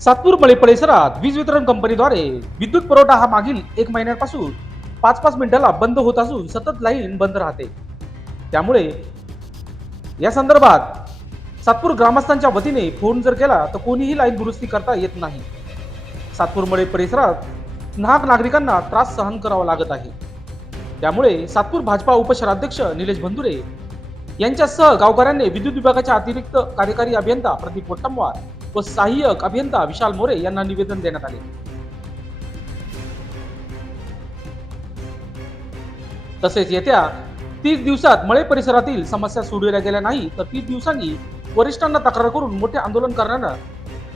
सातपूर मळे परिसरात वीज वितरण कंपनीद्वारे विद्युत पुरवठा हा मागील एक महिन्यापासून पाच पाच मिनिटाला बंद होत असून सतत लाईन बंद राहते. त्यामुळे या संदर्भात सातपूर ग्रामस्थांच्या वतीने फोन जर केला तर कोणीही लाईन दुरुस्ती करता येत नाही. सातपूर मळे परिसरात नाहक नागरिकांना त्रास सहन करावा लागत आहे. त्यामुळे सातपूर भाजपा उपशहराध्यक्ष निलेश बंधुरे यांच्यासह गावकऱ्यांनी विद्युत विभागाच्या अतिरिक्त कार्यकारी अभियंता प्रदीप वट्टमवार व सहाय्यक अभियंता विशाल मोरे यांना निवेदन देण्यात आले. तसेच येत्या तीस दिवसात मळे परिसरातील समस्या सोडविल्या गेल्या नाही तर तीस दिवसांनी वरिष्ठांना तक्रार करून मोठे आंदोलन करणाऱ्या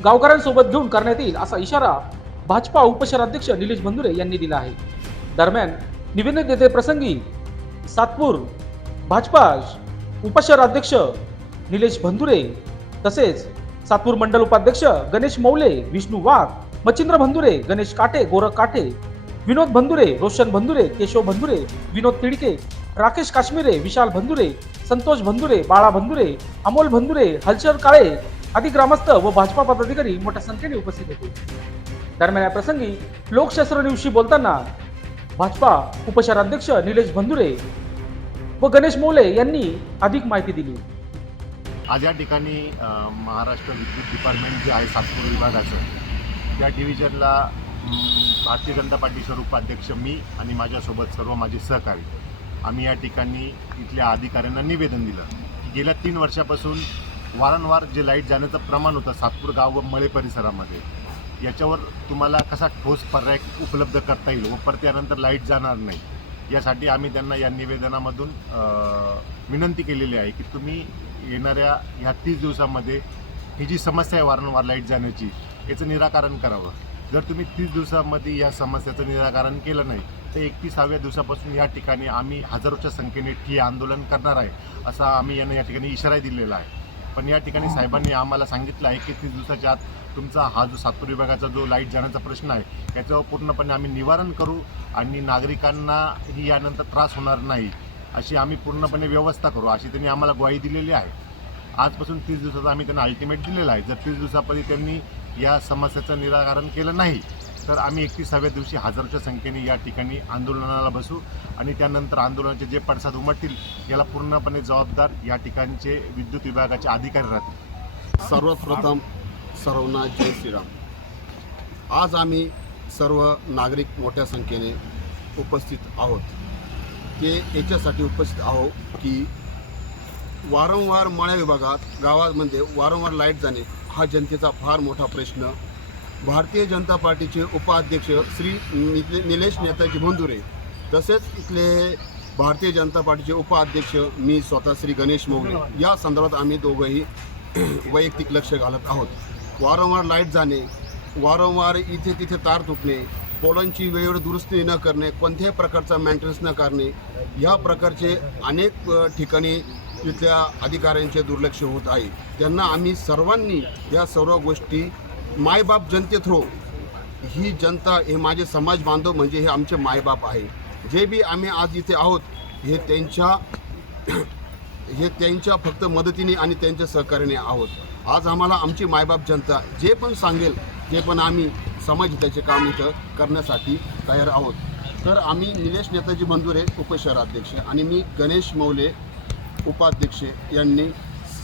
गावकऱ्यांसोबत घेऊन करण्यात येईल असा इशारा भाजपा उपशहराध्यक्ष निलेश बंधुरे यांनी दिला आहे. दरम्यान निवेदन देते प्रसंगी सातपूर भाजपा उपशहराध्यक्ष निलेश बंधुरे तसेच सातपूर मंडल उपाध्यक्ष गणेश मौले विष्णू वाघ मच्छिंद्र भंदुरे गणेश काटे गोरख काटे विनोद भंदुरे रोशन बंधुरे केशव भंदुरे विनोद तिडके राकेश काश्मीरे विशाल भंदुरे संतोष भंदुरे बाळा बंधुरे अमोल भंदुरे हलचर काळे आदी ग्रामस्थ व भाजपा पदाधिकारी मोठ्या संख्येने उपस्थित होते. दरम्यान या प्रसंगी लोकशास्त्र दिवशी बोलताना भाजपा उपशहराध्यक्ष निलेश भंदुरे व गणेश मौले यांनी अधिक माहिती दिली. आज या ठिकाणी महाराष्ट्र विद्युत डिपार्टमेंट जे आहे सातपूर विभागाचं त्या डिव्हिजनला भारतीय जनता पार्टीचे स्वरूपाध्यक्ष मी आणि माझ्यासोबत सर्व माझे सहकारी आम्ही या ठिकाणी इथल्या अधिकाऱ्यांना निवेदन दिलं की गेल्या तीन वर्षापासून वारंवार जे लाइट जाण्याचं प्रमाण होतं सातपूर गाव व मळे परिसरामध्ये याच्यावर तुम्हाला कसा ठोस पर्याय उपलब्ध करता येईल व परत त्यानंतर लाइट जाणार नाही यासाठी आम्ही त्यांना या निवेदनामधून विनंती केलेली आहे की तुम्ही येणाऱ्या ह्या तीस दिवसामध्ये ही जी समस्या आहे वारंवार लाइट जाण्याची याचं निराकरण करावं. जर तुम्ही तीस दिवसामध्ये या समस्याचं निराकरण केलं नाही तर एकतीसाव्या दिवसापासून या ठिकाणी आम्ही हजारोच्या संख्येने ठिय्या आंदोलन करणार आहे असा आम्ही यांना या ठिकाणी इशारा दिलेला आहे. पण या ठिकाणी साहेबांनी आम्हाला सांगितलं आहे की तीस दिवसाच्या आत तुमचा हा जो सातपूर विभागाचा जो लाइट जाण्याचा प्रश्न आहे याच्यावर पूर्णपणे आम्ही निवारण करू आणि नागरिकांनाही यानंतर त्रास होणार नाही अशी आम्ही पूर्णपणे व्यवस्था करू अशी त्यांनी आम्हाला ग्वाही दिलेली आहे. आजपासून तीस दिवसाचा आम्ही त्यांना अल्टिमेट दिलेला आहे. जर तीस दिवसापर्यंत त्यांनी या समस्याचं निराकरण केलं नाही तर आम्ही एकतीसाव्या दिवशी हजारोच्या संख्येने या ठिकाणी आंदोलनाला बसू आणि त्यानंतर आंदोलनाचे जे पडसाद उमटतील याला पूर्णपणे जबाबदार या ठिकाणचे विद्युत विभागाचे अधिकारी राहतील. सर्वप्रथम सर्वांना जय श्रीराम. आज आम्ही सर्व नागरिक मोठ्या संख्येने उपस्थित आहोत. ते याच्यासाठी उपस्थित आहोत की वारंवार मळ्या विभागात गावामध्ये वारंवार लाइट जाणे हा जनतेचा फार मोठा प्रश्न भारतीय जनता पार्टीचे उपाध्यक्ष श्री निलेश नेताजी भोंदुरे तसेच इथले भारतीय जनता पार्टीचे उपाध्यक्ष मी स्वतः श्री गणेश मोगले या संदर्भात आम्ही दोघंही वैयक्तिक लक्ष घालत आहोत. वारंवार लाइट जाणे वारंवार इथे तिथे तार तुटणे पोलांची वेळेवर दुरुस्ती न करणे कोणत्याही प्रकारचा मेंटेनन्स न करणे या प्रकारचे अनेक ठिकाणी तिथल्या अधिकाऱ्यांचे दुर्लक्ष होत आहे. त्यांना आम्ही सर्वांनी या सर्व गोष्टी मायबाप जनते थ्रो हो. ही. जनता हे माझे समाज बांधव म्हणजे हे आमचे मायबाप आहे. जे बी आम्ही आज इथे आहोत हे त्यांच्या हे त्यांच्या फक्त मदतीने आणि त्यांच्या सहकार्याने आहोत. आज आम्हाला आमची मायबाप जनता जे पण सांगेल ते पण आम्ही समाज हिताचे काम इथं करण्यासाठी तयार आहोत. तर आम्ही निलेश नेताजी बंधुरे उपशहराध्यक्ष आणि मी गणेश मौले उपाध्यक्ष यांनी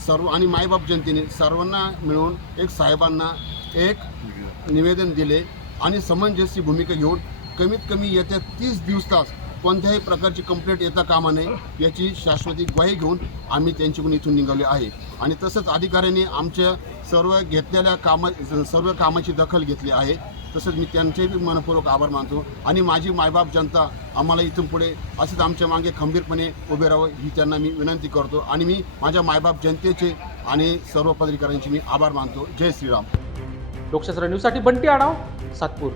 सर्व आणि मायबाप जनतेने सर्वांना मिळून एक साहेबांना एक निवेदन दिले आणि समंजसी भूमिका घेऊन कमीत कमी येत्या तीस दिवस तास कोणत्याही प्रकारची कंप्लेंट येता कामा नये याची शाश्वती ग्वाही घेऊन आम्ही त्यांच्याकडून इथून निघालो आहे. आणि तसंच अधिकाऱ्यांनी आमच्या सर्व घेतलेल्या कामा सर्व कामाची दखल घेतली आहे. तसंच मी त्यांचेही मनपूर्वक आभार मानतो आणि माझी मायबाप जनता आम्हाला इथून पुढे असंच आमच्या मागे खंबीरपणे उभे राहावं ही त्यांना मी विनंती करतो. आणि मी माझ्या मायबाप जनतेचे आणि सर्व पदाधिकाऱ्यांचे मी आभार मानतो. जय श्रीराम. लोकशास्त्र न्यूजसाठी बंटी आढाव सातपूर.